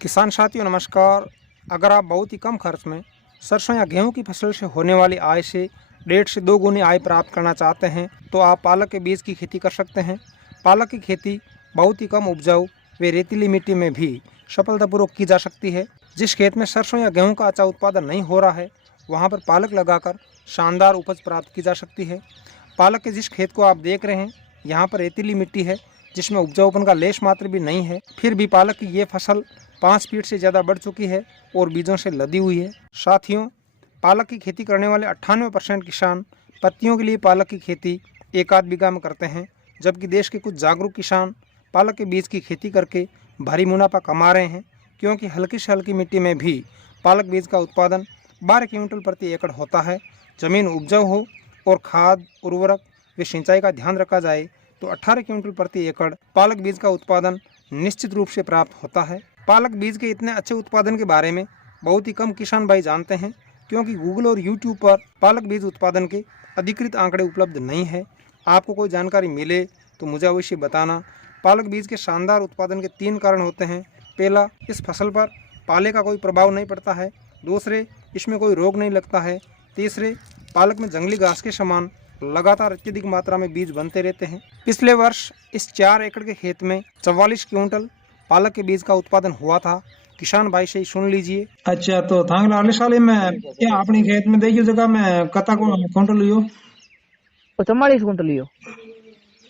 किसान साथियों नमस्कार। अगर आप बहुत ही कम खर्च में सरसों या गेहूं की फसल से होने वाली आय से 1.5 से 2 गुनी आय प्राप्त करना चाहते हैं तो आप पालक के बीज की खेती कर सकते हैं। पालक की खेती बहुत ही कम उपजाऊ व रेतीली मिट्टी में भी सफलतापूर्वक की जा सकती है। जिस खेत में सरसों या गेहूं का अच्छा उत्पादन नहीं हो रहा है वहां पर पालक लगाकर शानदार उपज प्राप्त की जा सकती है। पालक के जिस खेत को आप देख रहे हैं यहाँ पर रेतीली मिट्टी है जिसमें उपजाऊपन का लेश मात्र भी नहीं है, फिर भी पालक की ये फसल 5 फीट से ज़्यादा बढ़ चुकी है और बीजों से लदी हुई है। साथियों, पालक की खेती करने वाले 98% किसान पत्तियों के लिए पालक की खेती 1 आध बीघा में करते हैं, जबकि देश के कुछ जागरूक किसान पालक के बीज की खेती करके भारी मुनाफा कमा रहे हैं, क्योंकि हल्की से हल्की मिट्टी में भी पालक बीज का उत्पादन 12 क्विंटल प्रति एकड़ होता है। ज़मीन उपजाऊ हो और खाद, उर्वरक व सिंचाई का ध्यान रखा जाए तो 18 क्विंटल प्रति एकड़ पालक बीज का उत्पादन निश्चित रूप से प्राप्त होता है। पालक बीज के इतने अच्छे उत्पादन के बारे में बहुत ही कम किसान भाई जानते हैं, क्योंकि गूगल और यूट्यूब पर पालक बीज उत्पादन के अधिकृत आंकड़े उपलब्ध नहीं है। आपको कोई जानकारी मिले तो मुझे अवश्य बताना। पालक बीज के शानदार उत्पादन के 3 कारण होते हैं। पहला, इस फसल पर पाले का कोई प्रभाव नहीं पड़ता है। दूसरे, इसमें कोई रोग नहीं लगता है। तीसरे, पालक में जंगली घास के समान लगातार अत्यधिक मात्रा में बीज बनते रहते हैं। पिछले वर्ष इस 4 एकड़ के खेत में 44 क्विंटल पालक के बीज का उत्पादन हुआ था। किसान भाई से ही सुन लीजिए। अच्छा, तो थांगला अगले साल में क्या अपनी खेत में देखियो जगह में कता क्विंटल लियो? 44 कुंटल लियो।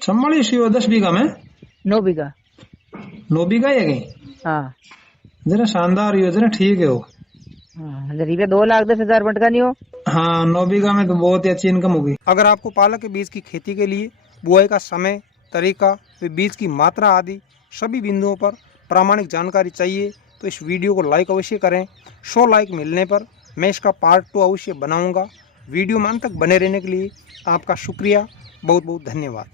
44 लियो 10 बीघा में? 9 बीघा। 9 बीघा है कहीं? हाँ, जरा शानदार हो, जरा ठीक है वो। जरिए 2,10,000 बटका नहीं हो। हाँ, 9 बीघा में तो बहुत ही अच्छी इनकम होगी। अगर आपको पालक के बीज की खेती के लिए बुआई का समय, तरीका व बीज की मात्रा आदि सभी बिंदुओं पर प्रामाणिक जानकारी चाहिए तो इस वीडियो को लाइक अवश्य करें। 100 लाइक मिलने पर मैं इसका पार्ट 2 अवश्य बनाऊंगा। वीडियो में अंत तक बने रहने के लिए आपका शुक्रिया, बहुत बहुत धन्यवाद।